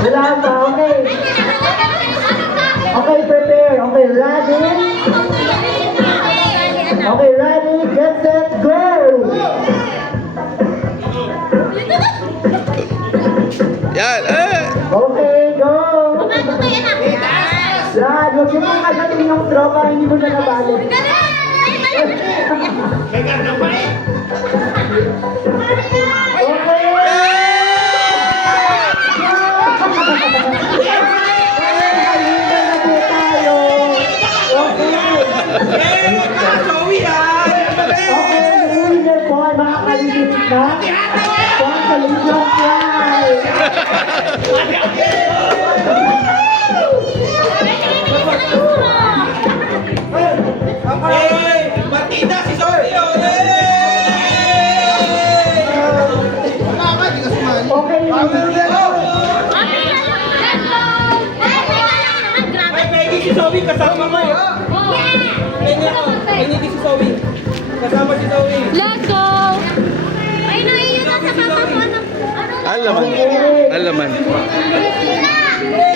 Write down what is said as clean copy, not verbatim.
Wala pa, okay. Okay, prepare. Okay, ready? Okay, ready, get set, go! Yan, eh! Okay, go! Brad, huwag yung mga kagating ng straw para hindi mo na nabalik. Martina si Zoe! Okay, Si Zoe kasama mo. Hindi si Zoe. Kasama si Zoe. Let's go! Ay, naiiyak sa papa ko. Ano? Alaman. Alaman. Na!